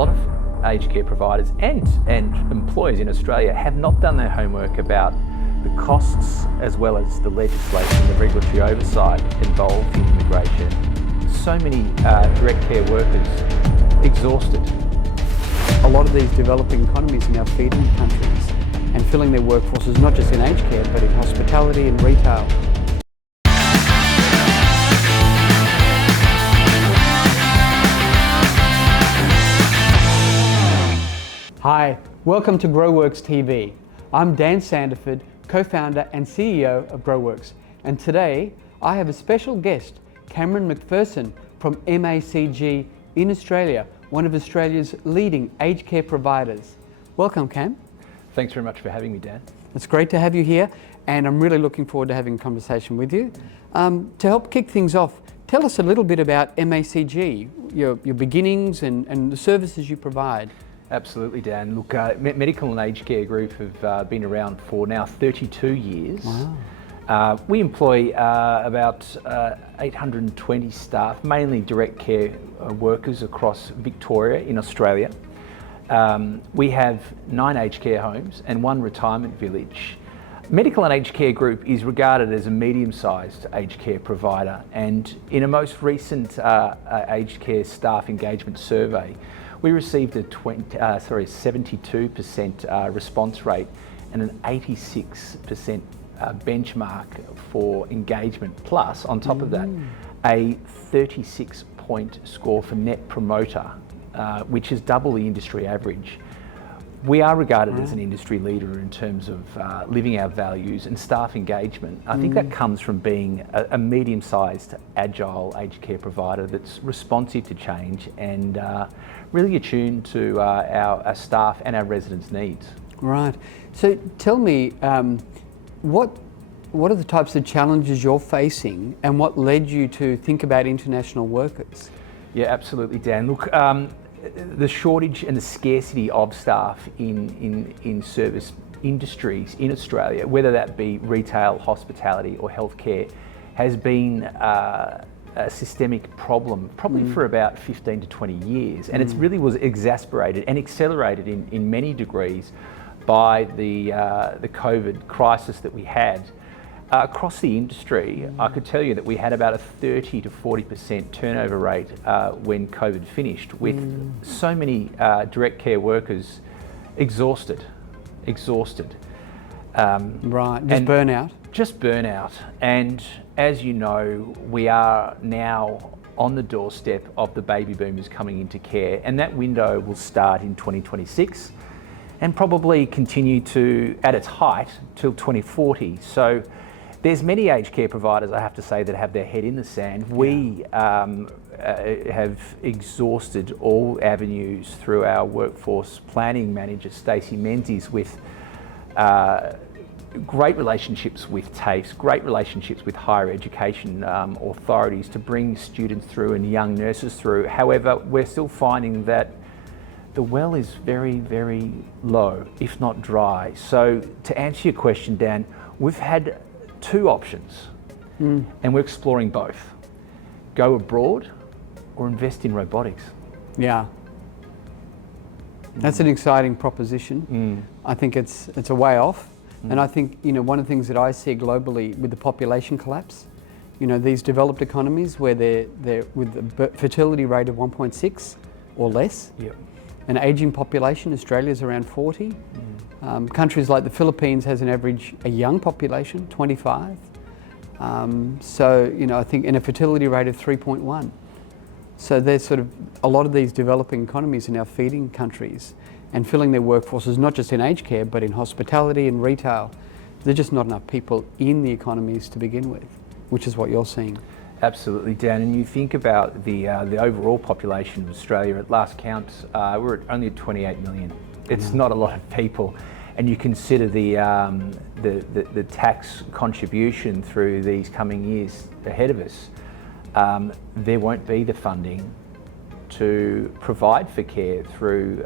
lot of aged care providers and employers in Australia have not done their homework about the costs as well as the legislation, the regulatory oversight involved in immigration. So many direct care workers exhausted. A lot of these developing economies are now feeding countries and filling their workforces not just in aged care but in hospitality and retail. Hi, welcome to Groworx TV. I'm Dan Sandiford, co-founder and CEO of Groworx, and today I have a special guest, Cameron McPherson from MACG in Australia, one of Australia's leading aged care providers. Welcome, Cam. Thanks very much for having me, Dan. It's great to have you here, and I'm really looking forward to having a conversation with you. To help kick things off, tell us a little bit about MACG, your beginnings and the services you provide. Absolutely, Dan. Look, Medical and Aged Care Group have been around for now 32 years. Wow. We employ about 820 staff, mainly direct care workers across Victoria in Australia. We have 9 aged care homes and 1 retirement village. Medical and Aged Care Group is regarded as a medium-sized aged care provider, and in a most recent aged care staff engagement survey, we received a 72% response rate and an 86% benchmark for engagement, plus on top of that a 36-point score for Net Promoter, which is double the industry average. We are regarded as an industry leader in terms of living our values and staff engagement. I think that comes from being a medium-sized, agile aged care provider that's responsive to change and really attuned to our staff and our residents' needs. Right. So tell me, what are the types of challenges you're facing and what led you to think about international workers? Yeah, absolutely, Dan. Look, the shortage and the scarcity of staff in service industries in Australia, whether that be retail, hospitality or healthcare, has been a systemic problem probably for about 15 to 20 years, and it really was exacerbated and accelerated in many degrees by the COVID crisis that we had. Across the industry, I could tell you that we had about a 30 to 40% turnover rate when COVID finished, with so many direct care workers exhausted. Right, just burnout. Just burnout. And as you know, we are now on the doorstep of the baby boomers coming into care, and that window will start in 2026 and probably continue to at its height till 2040. So there's many aged care providers, I have to say, that have their head in the sand. We have exhausted all avenues through our workforce planning manager, Stacey Menzies, with great relationships with TAFEs, great relationships with higher education authorities to bring students through and young nurses through. However, we're still finding that the well is very, very low, if not dry. So to answer your question, Dan, we've had 2 options, and we're exploring both. Go abroad or invest in robotics. Yeah. That's an exciting proposition. I think it's a way off. And I think, one of the things that I see globally with the population collapse, these developed economies where they're with a fertility rate of 1.6 or less, an aging population, Australia's around 40. Countries like the Philippines has a young population, 25. So, I think in a fertility rate of 3.1. So there's a lot of these developing economies are now feeding countries and filling their workforces not just in aged care but in hospitality and retail. There's just not enough people in the economies to begin with, which is what you're seeing. Absolutely, Dan. And you think about the overall population of Australia. At last count, we're at only at 28 million. It's not a lot of people, and you consider the tax contribution through these coming years ahead of us. There won't be the funding to provide for care through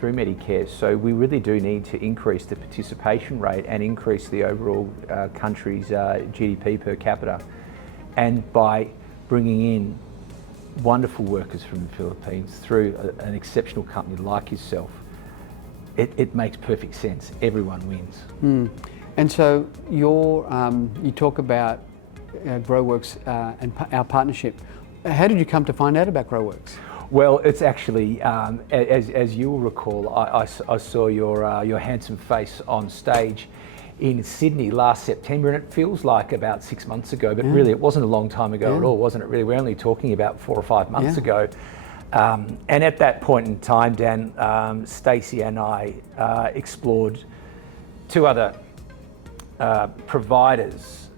Medicare. So we really do need to increase the participation rate and increase the overall country's GDP per capita. And by bringing in wonderful workers from the Philippines through an exceptional company like yourself, it makes perfect sense. Everyone wins. And so you talk about Groworx and our partnership. How did you come to find out about Groworx? Well, it's actually, as you will recall, I saw your handsome face on stage in Sydney last September, and it feels like about 6 months ago, but really it wasn't a long time ago at all, wasn't it? Really, we're only talking about 4 or 5 months ago. And at that point in time, Dan, Stacey and I explored 2 other providers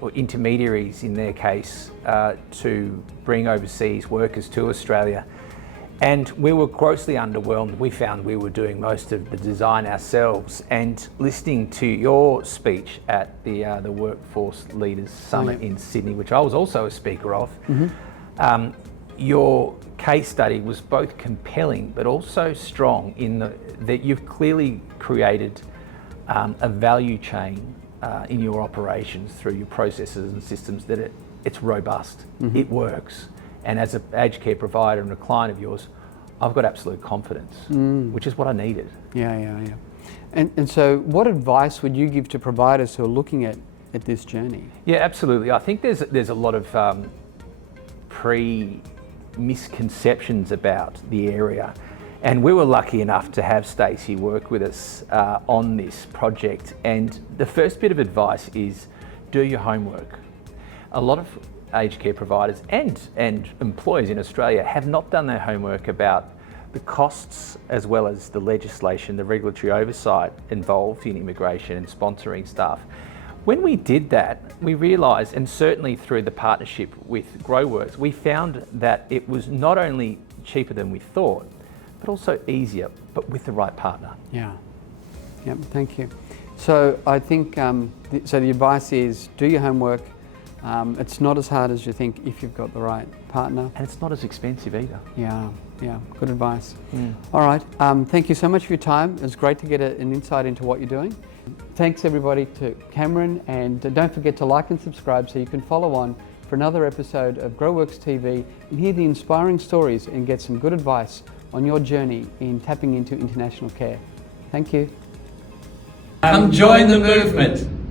or intermediaries in their case to bring overseas workers to Australia. And we were grossly underwhelmed. We found we were doing most of the design ourselves. And listening to your speech at the Workforce Leaders Summit in Sydney, which I was also a speaker of, your case study was both compelling but also strong in that you've clearly created a value chain in your operations through your processes and systems that it's robust, it works. And as an aged care provider and a client of yours, I've got absolute confidence, which is what I needed. Yeah. And so what advice would you give to providers who are looking at this journey? Yeah, absolutely. I think there's a lot of misconceptions about the area. And we were lucky enough to have Stacey work with us on this project. And the first bit of advice is do your homework. A lot of aged care providers and employers in Australia have not done their homework about the costs as well as the legislation, the regulatory oversight involved in immigration and sponsoring staff. When we did that, we realised, and certainly through the partnership with Groworx, we found that it was not only cheaper than we thought, but also easier, but with the right partner. Yeah, thank you. So I think, so the advice is do your homework. It's not as hard as you think if you've got the right partner. And it's not as expensive either. Yeah, good advice. All right, thank you so much for your time. It was great to get an insight into what you're doing. Thanks everybody to Cameron, and don't forget to like and subscribe so you can follow on for another episode of Groworx TV and hear the inspiring stories and get some good advice on your journey in tapping into international care. Thank you. Come join the movement.